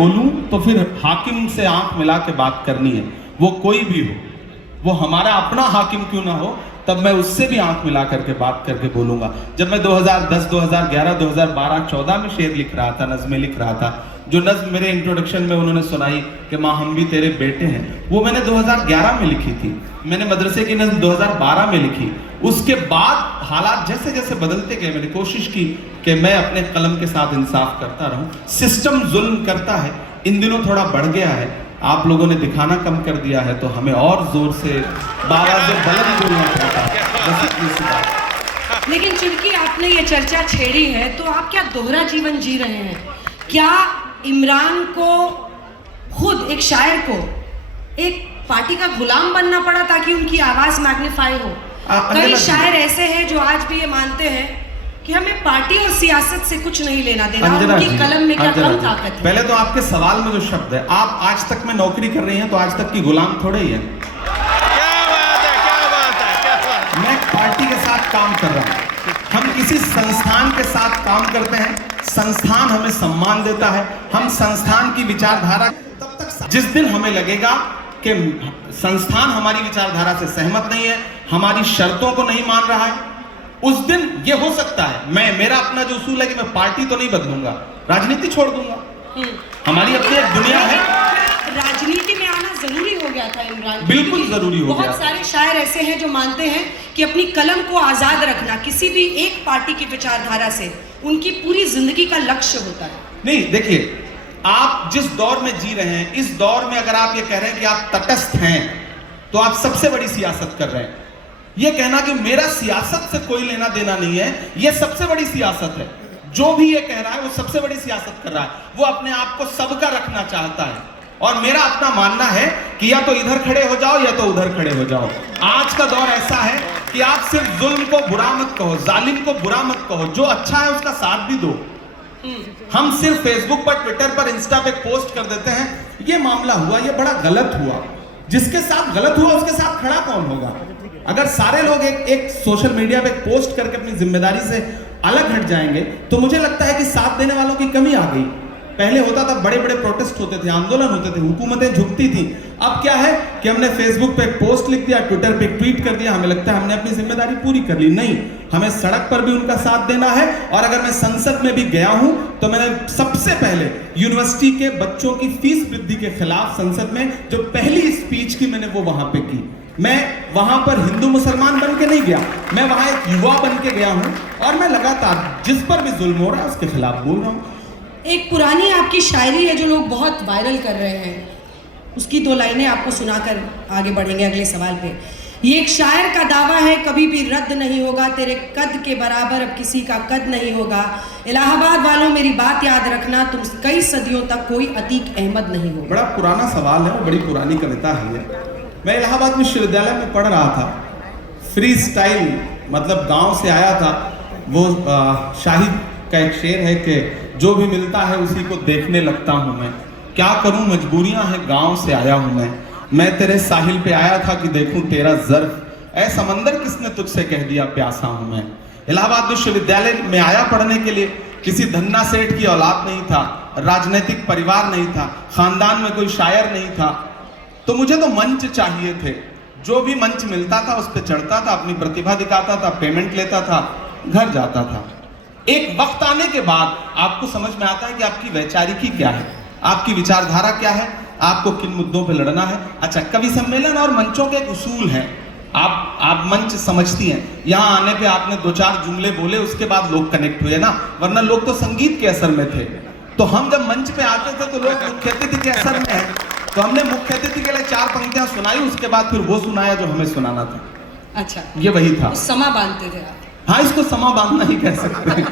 बोलूं तो फिर हाकिम से आंख मिला के बात करनी है, वो कोई भी हो, वो हमारा अपना हाकिम क्यों ना हो, तब मैं उससे भी आंख मिला करके बात करके बोलूंगा। जब मैं 2010, 2011, 2012, 14 में शेर लिख रहा था, नज़्में लिख रहा था, जो नज़्म मेरे इंट्रोडक्शन में उन्होंने सुनाई कि माँ हम भी तेरे बेटे हैं, वो मैंने 2011 में लिखी थी। मैंने मदरसे की नज़्म 2012 में लिखी। उसके बाद हालात जैसे जैसे बदलते गए, मैंने कोशिश की कि मैं अपने कलम के साथ इंसाफ करता रहूं। सिस्टम जुल्म करता है, इन दिनों थोड़ा बढ़ गया है, आप लोगों ने दिखाना कम कर दिया है, तो हमें और जोर से बावाज़ बुलंद बोलना पड़ता है। बस इतनी सी बात। लेकिन चूंकि आपने ये चर्चा छेड़ी है, तो आप क्या दोहरा जीवन जी रहे हैं? क्या इमरान को, खुद एक शायर को, एक पार्टी का गुलाम बनना पड़ा ताकि उनकी आवाज मैग्नीफाई हो? कई शायर ऐसे हैं जो आज भी ये मानते हैं कि हमें पार्टी और सियासत से कुछ नहीं लेना देना, उनकी कलम में क्या कम ताकत है। पहले तो आपके सवाल में जो शब्द है, आप आज तक में नौकरी कर रही हैं, तो आज तक की गुलाम थोड़े ही है। क्या बात है, क्या बात है, क्या बात है। मैं पार्टी के साथ काम कर रहा हूं, हम किसी संस्थान के साथ काम करते हैं, संस्थान हमें सम्मान देता है, हम संस्थान की विचारधारा, तब तक जिस दिन हमें लगेगा कि संस्थान हमारी विचारधारा से सहमत नहीं है, हमारी शर्तों को नहीं मान रहा है, उस दिन ये हो सकता है मेरा अपना जो उसूल है कि मैं पार्टी तो नहीं बदलूंगा, राजनीति छोड़ दूंगा। हमारी अपनी एक दुनिया है। राजनीति में आना जरूरी हो गया था इमरान, बिल्कुल जरूरी हो गया। बहुत सारे शायर ऐसे हैं जो मानते हैं कि अपनी कलम को आजाद रखना किसी भी एक पार्टी की विचारधारा से उनकी पूरी जिंदगी का लक्ष्य होता है। नहीं, देखिए, आप जिस दौर में जी रहे हैं, इस दौर में अगर आप ये कह रहे हैं कि आप तटस्थ हैं, तो आप सबसे बड़ी सियासत कर रहे हैं। ये कहना कि मेरा सियासत से कोई लेना देना नहीं है, ये सबसे बड़ी सियासत है। जो भी ये कह रहा है वो सबसे बड़ी सियासत कर रहा है, वो अपने आप को सबका रखना चाहता है। और मेरा अपना मानना है कि या तो इधर खड़े हो जाओ या तो उधर खड़े हो जाओ। आज का दौर ऐसा है कि आप सिर्फ जुल्म को बुरा मत कहो, जालिम को बुरा मत कहो, जो अच्छा है उसका साथ भी दो। हम सिर्फ फेसबुक पर, ट्विटर पर, इंस्टा पे पोस्ट कर देते हैं, ये मामला हुआ, ये बड़ा गलत हुआ। जिसके साथ गलत हुआ उसके साथ खड़ा कौन होगा? अगर सारे लोग एक सोशल मीडिया पे पोस्ट करके अपनी जिम्मेदारी से अलग हट जाएंगे, तो मुझे लगता है कि साथ देने वालों की कमी आ गई। पहले होता था, बड़े बड़े प्रोटेस्ट होते थे, आंदोलन होते थे, हुकूमतें झुकती थी। अब क्या है कि हमने फेसबुक पे एक पोस्ट लिख दिया, ट्विटर पे एक ट्वीट कर दिया, हमें लगता है हमने अपनी जिम्मेदारी पूरी कर ली। नहीं, हमें सड़क पर भी उनका साथ देना है। और अगर मैं संसद में भी गया हूं, तो मैंने सबसे पहले यूनिवर्सिटी के बच्चों की फीस वृद्धि के खिलाफ संसद में जो पहली स्पीच की मैंने वो वहां पे की। मैं वहां पर हिंदू मुसलमान बन के नहीं गया, मैं वहां एक युवा बन के गया हूं, और मैं लगातार जिस पर भी जुल्म हो रहा है उसके खिलाफ बोल रहा हूं। एक पुरानी आपकी शायरी है जो लोग बहुत वायरल कर रहे हैं, उसकी 2 लाइनें आपको सुनाकर आगे बढ़ेंगे अगले सवाल पे। ये एक शायर का दावा है, कभी भी रद्द नहीं होगा, तेरे कद के बराबर अब किसी का कद नहीं होगा। इलाहाबाद वालों मेरी बात याद रखना, तुम कई सदियों तक कोई अतीक अहमद नहीं हो। बड़ा पुराना सवाल है, बड़ी पुरानी कविता है ये। मैं इलाहाबाद विश्वविद्यालय में पढ़ रहा था, फ्री स्टाइल, मतलब गांव से आया था। वो शाहिद का एक शेर है कि जो भी मिलता है उसी को देखने लगता हूं मैं, क्या करूं मजबूरियां हैं, गांव से आया हूं मैं तेरे साहिल पे आया था कि देखूं तेरा ज़र्फ, ऐ समंदर किसने तुझसे कह दिया प्यासा हूं मैं। इलाहाबाद विश्वविद्यालय में आया पढ़ने के लिए, किसी धन्ना सेठ की औलाद नहीं था, राजनीतिक परिवार नहीं था, खानदान में कोई शायर नहीं था, तो मुझे तो मंच चाहिए थे। जो भी मंच मिलता था उस पर चढ़ता था, अपनी प्रतिभा दिखाता था, पेमेंट लेता था, घर जाता था। एक वक्त आने के बाद आपको समझ में आता है कि आपकी वैचारिकी क्या है, आपकी विचारधारा क्या है, आपको किन मुद्दों पे लड़ना है। अच्छा, कवि सम्मेलन और मंचों के एक उसूल हैं, आप मंच समझती हैं, यहाँ आने पे आपने 2-4 जुमले बोले, उसके बाद लोग कनेक्ट हुए ना, वरना लोग तो संगीत के असर में थे। तो हम जब मंच पे आते थे तो लोग मुख्य अतिथि के असर में है, तो हमने मुख्य अतिथि के लिए 4 पंक्तियां सुनाई, उसके बाद फिर वो सुनाया जो हमें सुनाना था। अच्छा, ये वही था, समा बांधते थे आप। हाँ, इसको समा बांधना ही कह सकते हैं।